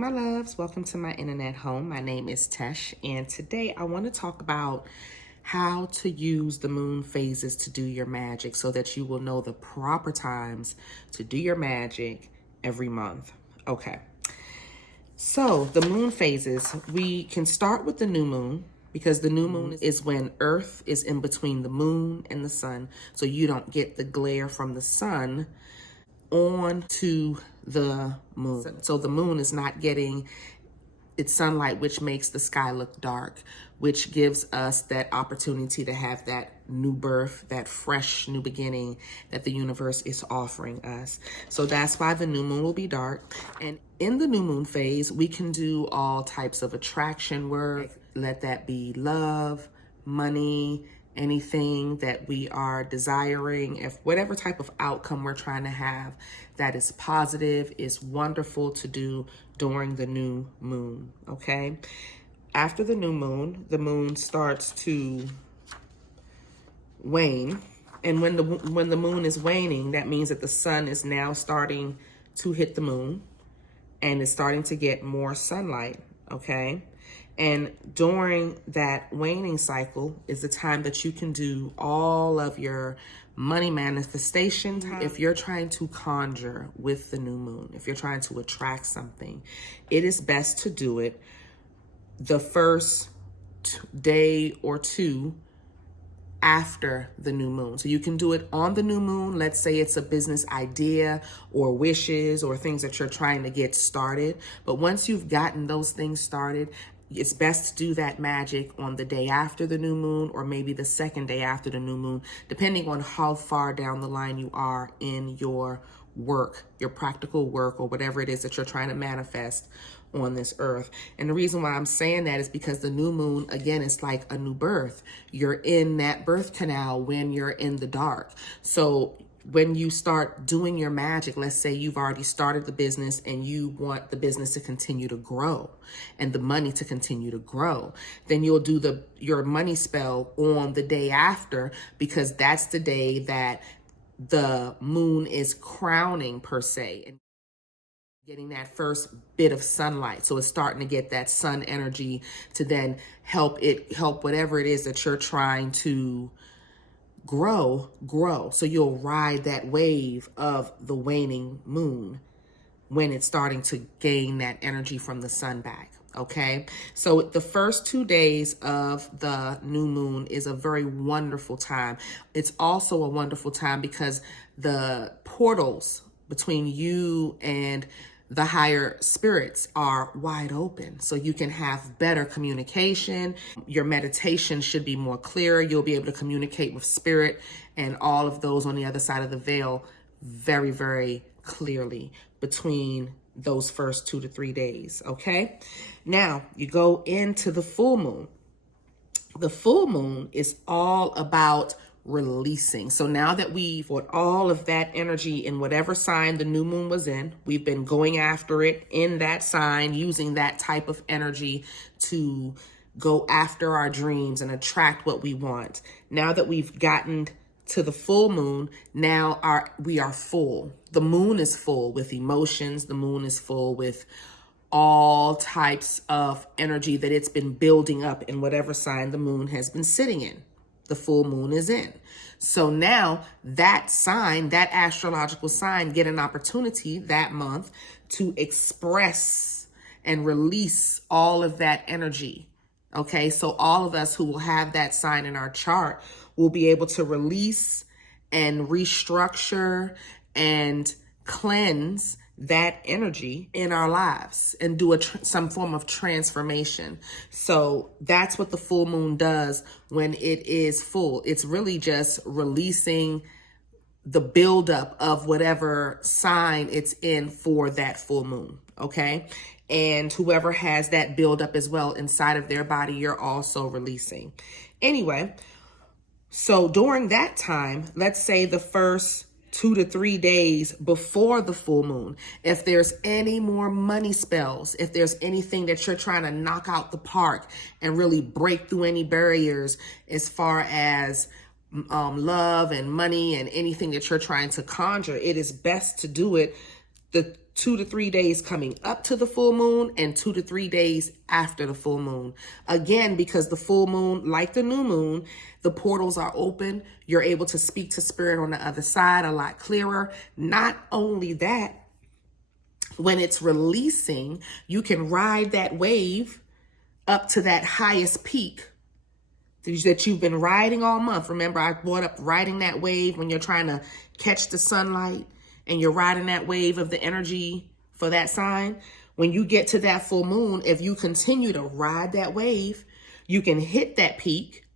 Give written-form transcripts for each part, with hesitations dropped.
my loves, welcome to my internet home. My name is Tesh, and today I want to talk about how to use the moon phases to do your magic so that you will know the proper times to do your magic every month. Okay, so the moon phases, we can start with the new moon because the new moon is when Earth is in between the moon and the sun, so you don't get the glare from the sun on to the moon. So the moon is not getting its sunlight, which makes the sky look dark, which gives us that opportunity to have that new birth, that fresh new beginning that the universe is offering us. So that's why the new moon will be dark. And in the new moon phase, we can do all types of attraction work. Let that be love, money, anything that we are desiring, if whatever type of outcome we're trying to have that is positive, is wonderful to do during the new moon, okay? After the moon starts to wane. And when the moon is waning, that means that the sun is now starting to hit the moon and it's starting to get more sunlight, okay? And during that waning cycle is the time that you can do all of your money manifestation time. If you're trying to conjure with the new moon, if you're trying to attract something, it is best to do it the first day or two after the new moon. So you can do it on the new moon. Let's say it's a business idea or wishes or things that you're trying to get started. But once you've gotten those things started, it's best to do that magic on the day after the new moon or maybe the second day after the new moon, depending on how far down the line you are in your work, your practical work, or whatever it is that you're trying to manifest on this earth. And the reason why I'm saying that is because the new moon, again, is like a new birth. You're in that birth canal when you're in the dark. So when you start doing your magic, let's say you've already started the business and you want the business to continue to grow and the money to continue to grow, then you'll do your money spell on the day after, because that's the day that the moon is crowning per se and getting that first bit of sunlight. So it's starting to get that sun energy to then help whatever it is that you're trying to grow. So you'll ride that wave of the waning moon when it's starting to gain that energy from the sun back. Okay, so the first 2 days of the new moon is a very wonderful time. It's also a wonderful time because the portals between you and the higher spirits are wide open. So you can have better communication. Your meditation should be more clear. You'll be able to communicate with spirit and all of those on the other side of the veil very, very clearly between those first 2 to 3 days, okay? Now, you go into the full moon. The full moon is all about releasing. So now that we've put all of that energy in whatever sign the new moon was in, we've been going after it in that sign, using that type of energy to go after our dreams and attract what we want. Now that we've gotten to the full moon, now we are full. The moon is full with emotions. The moon is full with all types of energy that it's been building up in whatever sign the moon has been sitting in. The full moon is in. So now that sign, that astrological sign, get an opportunity that month to express and release all of that energy. Okay, so all of us who will have that sign in our chart will be able to release and restructure and cleanse that energy in our lives and do some form of transformation. So that's what the full moon does when it is full. It's really just releasing the buildup of whatever sign it's in for that full moon, okay? And whoever has that buildup as well inside of their body, you're also releasing. Anyway, so during that time, let's say the first 2 to 3 days before the full moon, if there's any more money spells, if there's anything that you're trying to knock out the park and really break through any barriers as far as love and money and anything that you're trying to conjure, it is best to do it the 2 to 3 days coming up to the full moon, and 2 to 3 days after the full moon. Again, because the full moon, like the new moon, the portals are open. You're able to speak to spirit on the other side a lot clearer. Not only that, when it's releasing, you can ride that wave up to that highest peak that you've been riding all month. Remember, I brought up riding that wave when you're trying to catch the sunlight and you're riding that wave of the energy for that sign. When you get to that full moon, if you continue to ride that wave, you can hit that peak,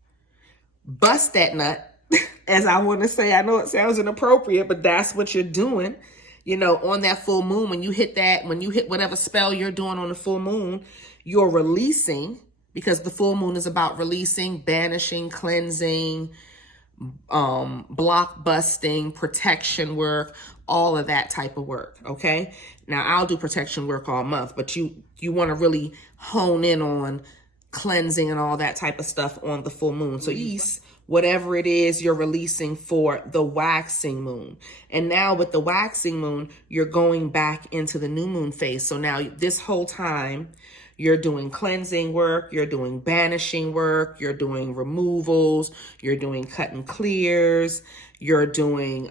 bust that nut, as I want to say. I know it sounds inappropriate, but that's what you're doing. You know, on that full moon, when you hit whatever spell you're doing on the full moon, you're releasing, because the full moon is about releasing, banishing, cleansing, block busting, protection work, all of that type of work. Okay. Now I'll do protection work all month, but you want to really hone in on cleansing and all that type of stuff on the full moon. So whatever it is you're releasing for the waxing moon. And now with the waxing moon, you're going back into the new moon phase. So now this whole time you're doing cleansing work, you're doing banishing work, you're doing removals, you're doing cut and clears, you're doing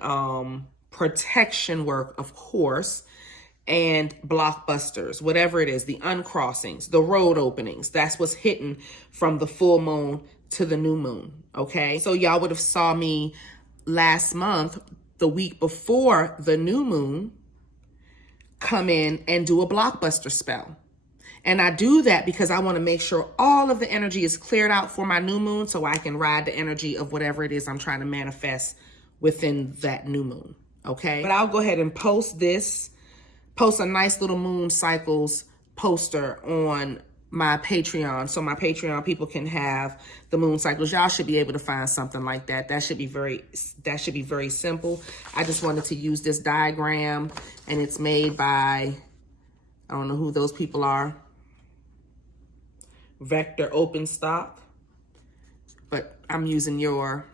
protection work, of course, and blockbusters, whatever it is, the uncrossings, the road openings. That's what's hitting from the full moon to the new moon. Okay. So y'all would have saw me last month, the week before the new moon, come in and do a blockbuster spell. And I do that because I want to make sure all of the energy is cleared out for my new moon, so I can ride the energy of whatever it is I'm trying to manifest within that new moon. Okay. But I'll go ahead and post a nice little moon cycles poster on my Patreon, so my Patreon people can have the moon cycles. Y'all should be able to find something like that. That should be very simple. I just wanted to use this diagram, and it's made by, I don't know who those people are, Vector Open Stock, but I'm using your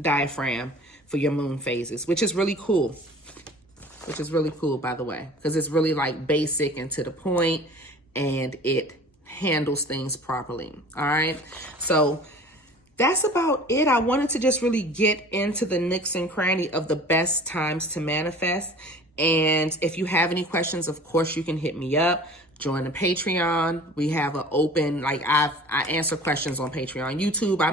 diaphragm for your moon phases, which is really cool. By the way, because it's really like basic and to the point, and it handles things properly. All right. So that's about it. I wanted to just really get into the nooks and cranny of the best times to manifest. And if you have any questions, of course, you can hit me up. Join the Patreon. We have an open, like I answer questions on Patreon. YouTube, I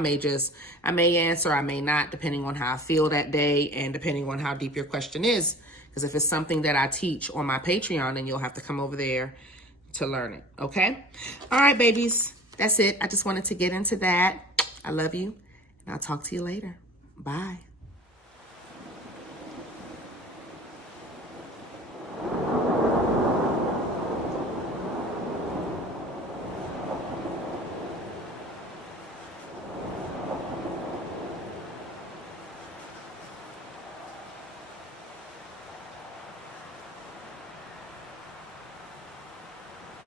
may answer, I may not, depending on how I feel that day and depending on how deep your question is. Because if it's something that I teach on my Patreon, then you'll have to come over there to learn it. Okay? All right, babies. That's it. I just wanted to get into that. I love you, and I'll talk to you later. Bye.